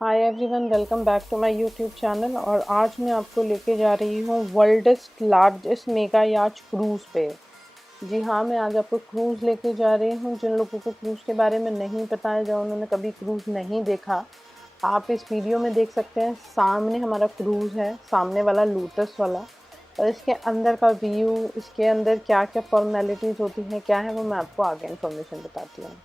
Hi everyone, welcome back to my YouTube channel. और आज मैं आपको लेके जा रही हूँ worldest largest mega yacht cruise पे। जी हाँ, मैं आज आपको क्रूज़ लेके जा रही हूँ। जिन लोगों को क्रूज़ के बारे में नहीं पता है, जो उन्होंने कभी क्रूज़ नहीं देखा, आप इस वीडियो में देख सकते हैं। सामने हमारा क्रूज़ है, सामने वाला लोटस वाला। और इसके अंदर का व्यू, इसके अंदर क्या क्या फॉर्मेलिटीज़ होती हैं, क्या है, वो मैं आपको आगे इन्फॉर्मेशन बताती हूँ।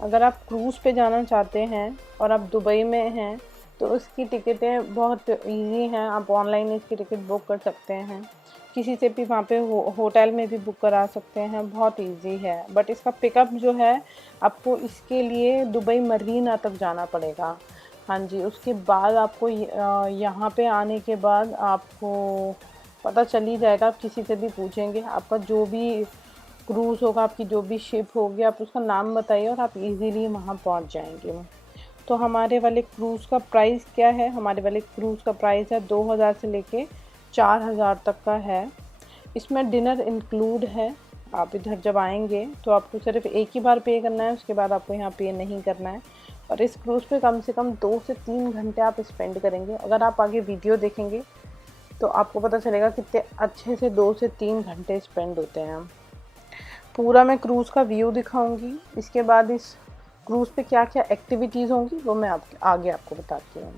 अगर आप क्रूज़ पे जाना चाहते हैं और आप दुबई में हैं, तो उसकी टिकटें बहुत इजी हैं। आप ऑनलाइन इसकी टिकट बुक कर सकते हैं, किसी से भी वहाँ पे होटल में भी बुक करा सकते हैं, बहुत इजी है। बट इसका पिकअप जो है, आपको इसके लिए दुबई मरीना तक जाना पड़ेगा। हाँ जी, उसके बाद आपको यहाँ पे आने के बाद आपको पता चल ही जाएगा। आप किसी से भी पूछेंगे, आपका जो भी क्रूज़ होगा, आपकी जो भी शिप होगी, आप उसका नाम बताइए और आप इजीली वहाँ पहुँच जाएंगे। तो हमारे वाले क्रूज़ का प्राइस क्या है? हमारे वाले क्रूज़ का प्राइस है 2000 से लेके 4000 तक का है। इसमें डिनर इंक्लूड है। आप इधर जब आएंगे तो आपको सिर्फ एक ही बार पे करना है, उसके बाद आपको यहाँ पे नहीं करना है। और इस क्रूज़ पे कम से कम 2 से 3 घंटे आप स्पेंड करेंगे। अगर आप आगे वीडियो देखेंगे तो आपको पता चलेगा कितने अच्छे से 2 से 3 घंटे स्पेंड होते हैं। पूरा मैं क्रूज़ का व्यू दिखाऊंगी। इसके बाद इस क्रूज़ पे क्या क्या एक्टिविटीज़ होंगी वो मैं आगे आपको बताती हूँ।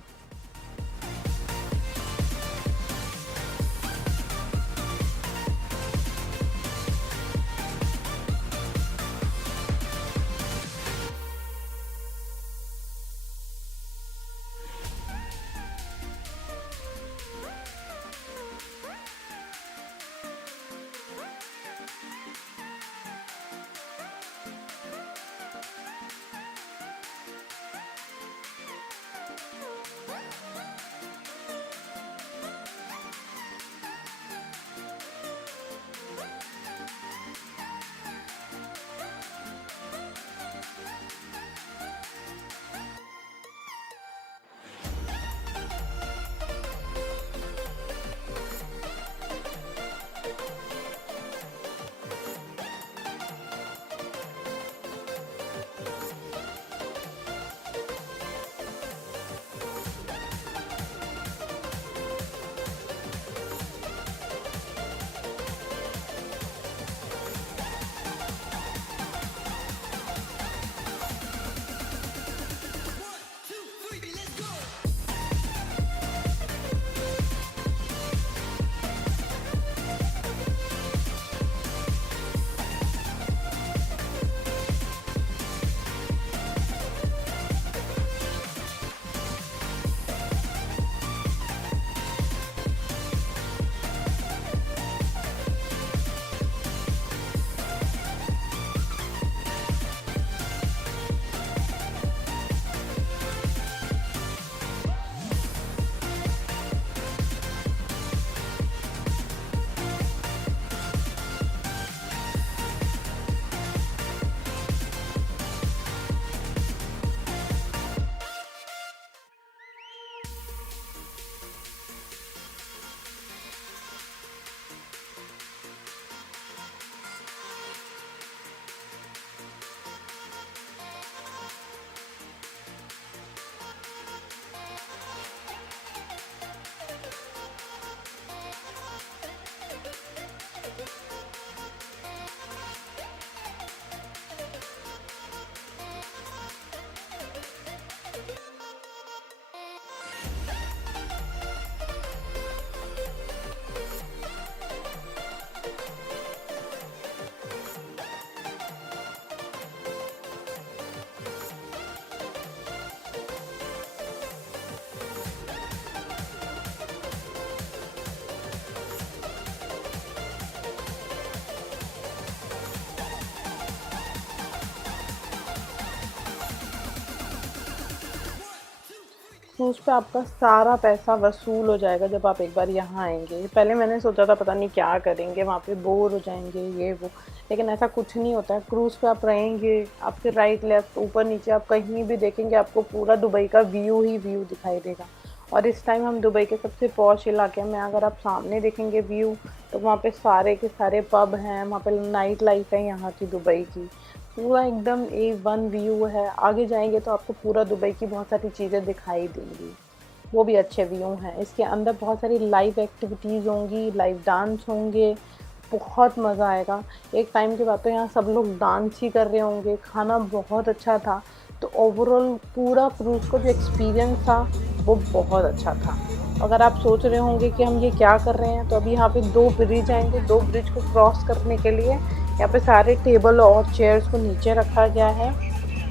क्रूज़ पे आपका सारा पैसा वसूल हो जाएगा जब आप एक बार यहाँ आएंगे। पहले मैंने सोचा था पता नहीं क्या करेंगे, वहाँ पे बोर हो जाएंगे, ये वो, लेकिन ऐसा कुछ नहीं होता है। क्रूज़ पे आप रहेंगे, आपके राइट लेफ्ट ऊपर नीचे आप कहीं भी देखेंगे, आपको पूरा दुबई का व्यू ही व्यू दिखाई देगा। और इस टाइम हम दुबई के सबसे पॉश इलाके में, अगर आप सामने देखेंगे व्यू, तो वहाँ पे सारे के सारे पब हैं, वहाँ पे नाइट लाइफ है यहाँ की दुबई की। पूरा एकदम A1 व्यू है। आगे जाएंगे तो आपको पूरा दुबई की बहुत सारी चीज़ें दिखाई देंगी, वो भी अच्छे व्यू हैं। इसके अंदर बहुत सारी लाइव एक्टिविटीज़ होंगी, लाइव डांस होंगे, बहुत मज़ा आएगा। एक टाइम के बाद तो यहाँ सब लोग डांस ही कर रहे होंगे। खाना बहुत अच्छा था। तो ओवरऑल पूरा क्रूज़ का जो एक्सपीरियंस था वो बहुत अच्छा था। अगर आप सोच रहे होंगे कि हम ये क्या कर रहे हैं, तो अभी यहाँ पे 2 ब्रिज आएंगे। 2 ब्रिज को क्रॉस करने के लिए यहाँ पे सारे टेबल और चेयर्स को नीचे रखा गया है।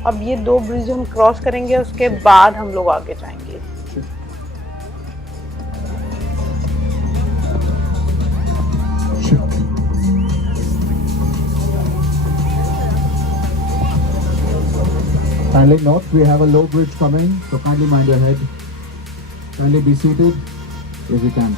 अब ये 2 ब्रिज हम क्रॉस करेंगे, उसके बाद हम लोग आगे जाएंगे। Kindly note, we have a low bridge coming, so kindly mind your head. Kindly be seated if you can.